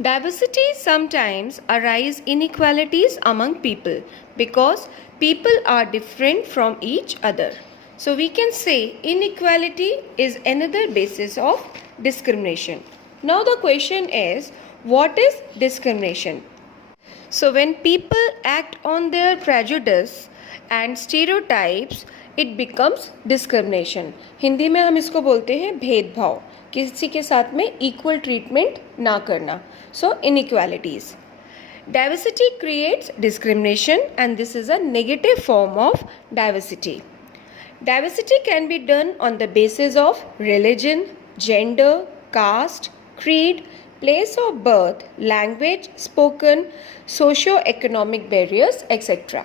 Diversity sometimes arise inequalities among people because people are different from each other. So we can say inequality is another basis of discrimination. Now the question is, what is discrimination? So when people act on their prejudice and stereotypes, it becomes discrimination. Hindi में हम इसको बोलते हैं भेदभाव, किसी के साथ में इक्वल ट्रीटमेंट ना करना. So inequalities. Diversity creates discrimination and this is a negative form of diversity. Diversity can be done on the basis of religion, gender, caste, creed, place of birth, language spoken, socio-economic barriers, etc.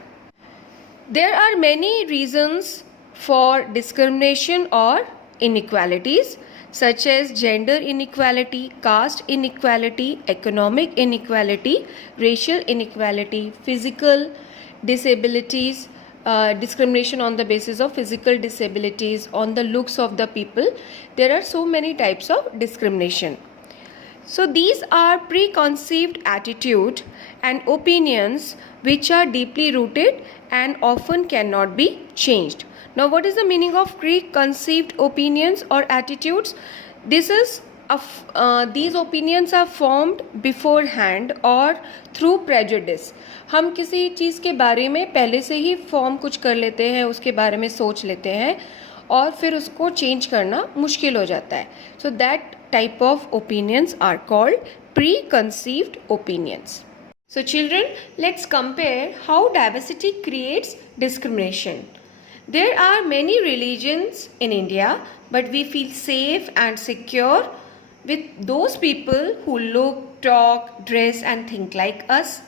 There are many reasons for discrimination or inequalities such as gender inequality, caste inequality, economic inequality, racial inequality, physical disabilities, discrimination on the basis of physical disabilities, on the looks of the people. There are so many types of discrimination. So these are preconceived attitude and opinions which are deeply rooted and often cannot be changed. Now what is the meaning of preconceived opinions or attitudes? This is these opinions are formed beforehand or through prejudice. हम किसी चीज़ के बारे में पहले से ही form कुछ कर लेते हैं, उसके बारे में सोच लेते हैं और फिर उसको चेंज करना मुश्किल हो जाता है. So that type of opinions are called preconceived opinions. So children, let's compare how diversity creates discrimination. There are many religions in India, but we feel safe and secure with those people who look, talk, dress and think like us.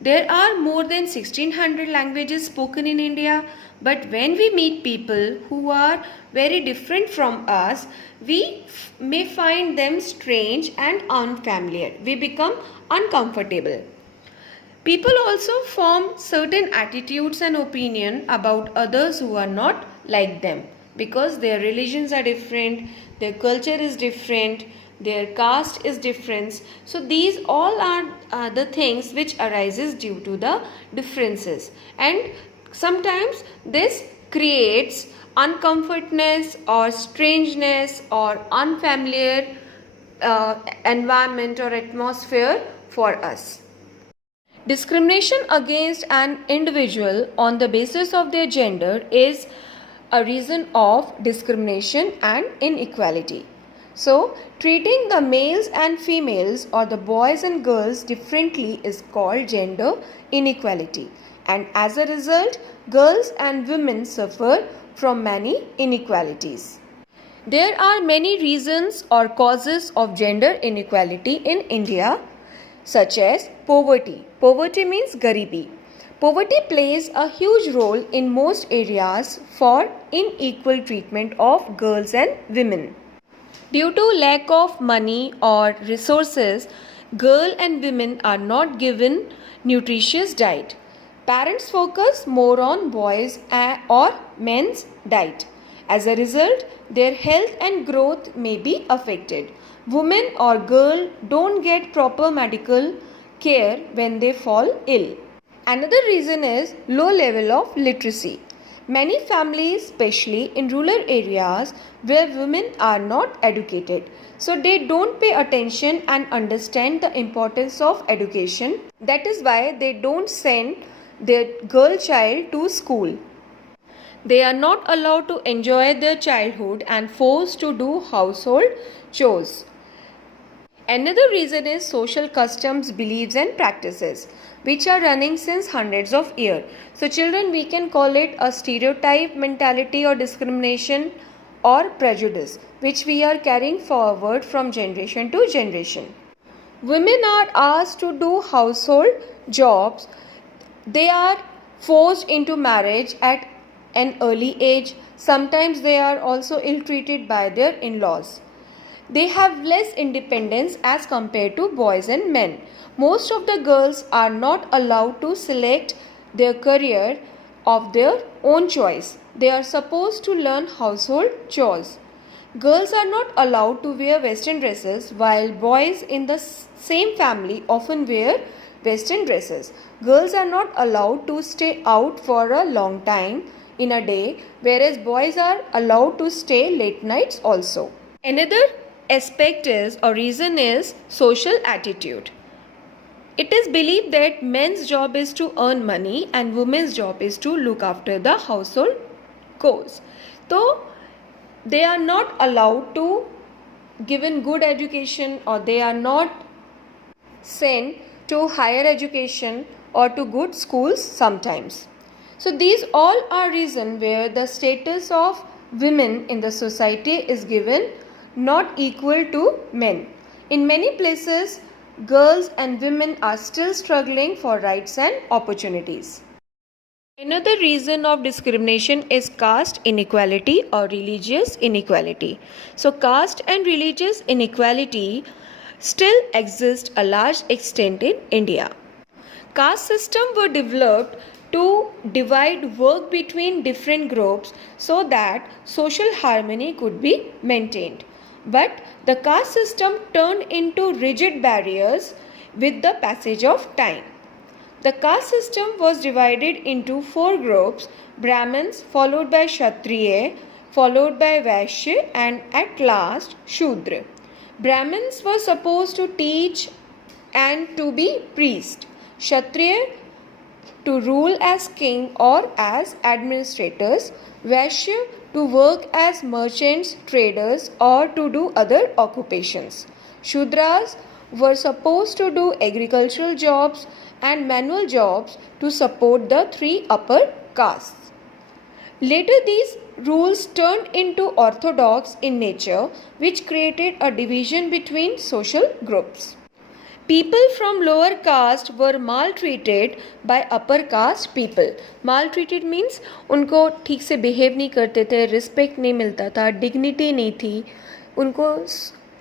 There are more than 1600 languages spoken in India, but when we meet people who are very different from us, we may find them strange and unfamiliar. We become uncomfortable. People also form certain attitudes and opinion about others who are not like them because their religions are different, their culture is different, their caste is different. So these all are the things which arises due to the differences, and sometimes this creates uncomfortness or strangeness or unfamiliar environment or atmosphere for us. Discrimination against an individual on the basis of their gender is a reason of discrimination and inequality. So, treating the males and females or the boys and girls differently is called gender inequality, and as a result, girls and women suffer from many inequalities. There are many reasons or causes of gender inequality in India, such as poverty. Poverty means garibi. Poverty plays a huge role in most areas for unequal treatment of girls and women. Due to lack of money or resources, girls and women are not given nutritious diet. Parents focus more on boys or men's diet. As a result, their health and growth may be affected. Women or girls don't get proper medical care when they fall ill. Another reason is low level of literacy. Many families, especially in rural areas where women are not educated, so they don't pay attention and understand the importance of education. That is why they don't send their girl child to school. They are not allowed to enjoy their childhood and forced to do household chores. Another reason is social customs, beliefs and practices which are running since hundreds of years. So children, we can call it a stereotype mentality or discrimination or prejudice which we are carrying forward from generation to generation. Women are asked to do household jobs. They are forced into marriage at an early age. Sometimes they are also ill-treated by their in-laws. They have less independence as compared to boys and men. Most of the girls are not allowed to select their career of their own choice. They are supposed to learn household chores. Girls are not allowed to wear western dresses while boys in the same family often wear western dresses. Girls are not allowed to stay out for a long time in a day, whereas boys are allowed to stay late nights also. Another aspect is or reason is social attitude. It is believed that men's job is to earn money and women's job is to look after the household chores. So they are not allowed to given good education, or they are not sent to higher education or to good schools sometimes. So these all are reason where the status of women in the society is given not equal to men. In many places, girls and women are still struggling for rights and opportunities. Another reason of discrimination is caste inequality or religious inequality. So caste and religious inequality still exist a large extent in India. Caste system were developed to divide work between different groups so that social harmony could be maintained. But the caste system turned into rigid barriers with the passage of time. The caste system was divided into four groups: Brahmins, followed by Kshatriya, followed by Vaishya, and at last Shudra. Brahmins were supposed to teach and to be priest. Kshatriya to rule as king or as administrators. Vaishya to work as merchants, traders, or to do other occupations. Shudras were supposed to do agricultural jobs and manual jobs to support the three upper castes. Later, these rules turned into orthodox in nature, which created a division between social groups. People from lower caste were maltreated by upper caste people. Maltreated means उनको ठीक से behave नहीं करते थे, respect नहीं मिलता था, dignity नहीं थी, उनको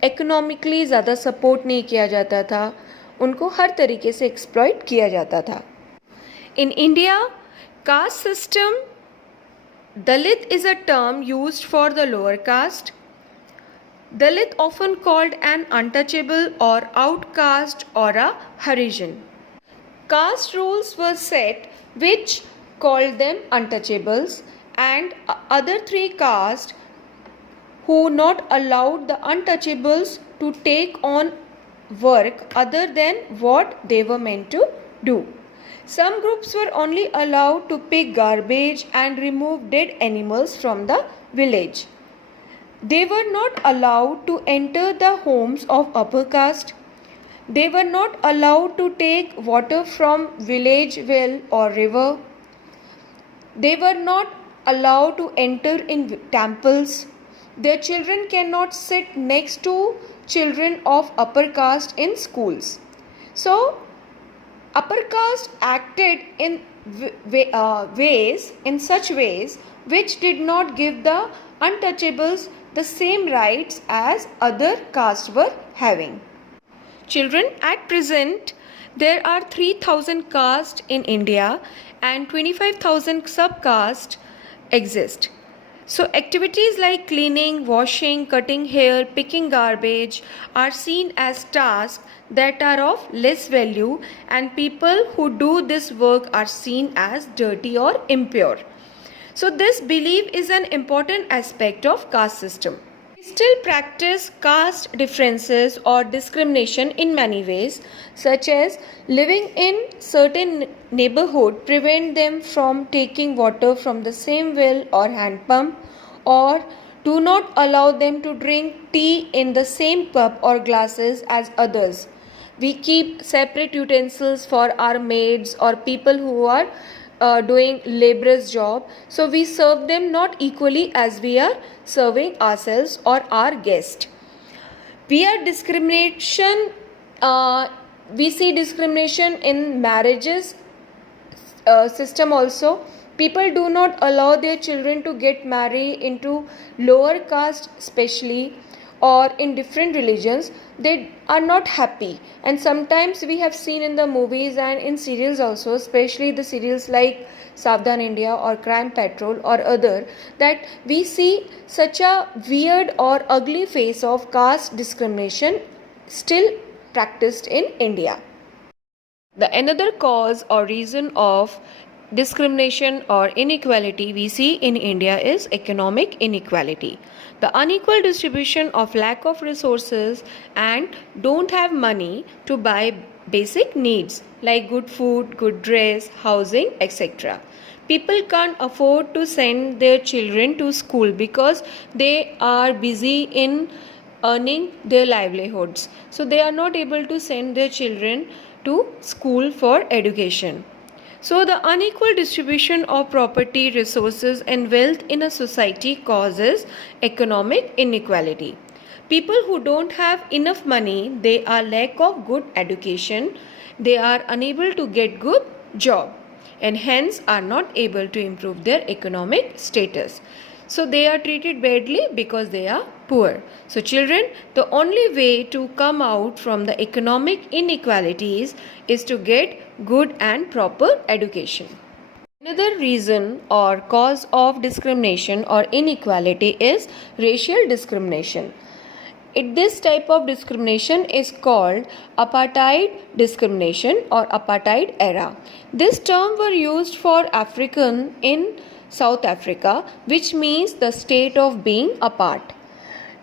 economically ज़्यादा support नहीं किया जाता था, उनको हर तरीके से exploit किया जाता था. In India, caste system, Dalit is a term used for the lower caste. Dalit often called an untouchable or outcast or a Harijan. Caste rules were set which called them untouchables, and other three castes who not allowed the untouchables to take on work other than what they were meant to do. Some groups were only allowed to pick garbage and remove dead animals from the village. They were not allowed to enter the homes of upper caste. They were not allowed to take water from village well or river. They were not allowed to enter in temples. Their children cannot sit next to children of upper caste in schools. So, upper caste acted in such ways which did not give the untouchables the same rights as other castes were having. Children, at present, there are 3,000 castes in India and 25,000 subcastes exist. So activities like cleaning, washing, cutting hair, picking garbage are seen as tasks that are of less value, and people who do this work are seen as dirty or impure. So this belief is an important aspect of caste system. We still practice caste differences or discrimination in many ways, such as living in certain neighborhood prevent them from taking water from the same well or hand pump, or do not allow them to drink tea in the same cup or glasses as others. We keep separate utensils for our maids or people who are doing laborer's job, so we serve them not equally as we are serving ourselves or our guest. We see discrimination in marriages system also. People do not allow their children to get married into lower caste especially, or in different religions, they are not happy. And sometimes we have seen in the movies and in serials also, especially the serials like Savdhan India or Crime Patrol or other, that we see such a weird or ugly face of caste discrimination still practiced in India. The another cause or reason of discrimination or inequality we see in India is economic inequality. The unequal distribution of lack of resources and don't have money to buy basic needs like good food, good dress, housing, etc. People can't afford to send their children to school because they are busy in earning their livelihoods. So they are not able to send their children to school for education. So, the unequal distribution of property, resources, and wealth in a society causes economic inequality. People who don't have enough money, they are lack of good education, they are unable to get good job, and hence are not able to improve their economic status. So they are treated badly because they are poor. So children, the only way to come out from the economic inequalities is to get good and proper education. Another reason or cause of discrimination or inequality is racial discrimination. This type of discrimination is called apartheid discrimination or apartheid era. This term were used for African in South Africa, which means the state of being apart.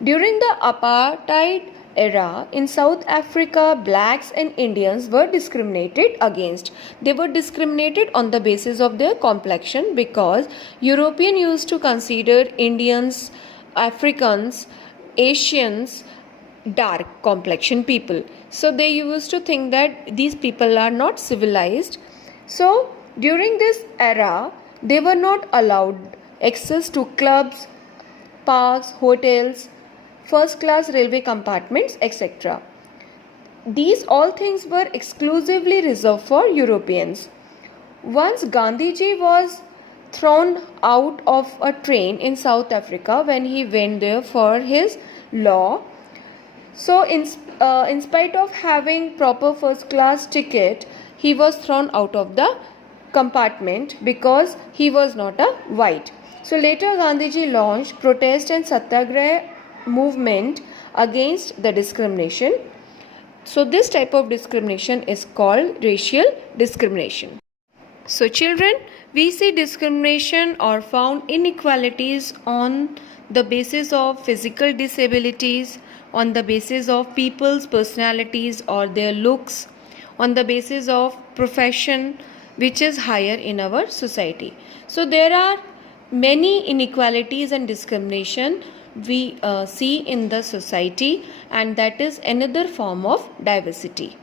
During the apartheid era in South Africa, blacks and Indians were discriminated against. They were discriminated on the basis of their complexion because European used to consider Indians, Africans, Asians dark complexion people. So they used to think that these people are not civilized. So during this era, they were not allowed access to clubs, parks, hotels, first class railway compartments, etc. These all things were exclusively reserved for Europeans. Once Gandhiji was thrown out of a train in South Africa when he went there for his law. So in spite of having proper first class ticket, he was thrown out of the compartment because he was not a white. So later Gandhiji launched protest and satyagraha movement against the discrimination. So this type of discrimination is called racial discrimination. So children, we see discrimination or found inequalities on the basis of physical disabilities, on the basis of people's personalities or their looks, on the basis of profession which is higher in our society. So there are many inequalities and discrimination we see in the society, and that is another form of diversity.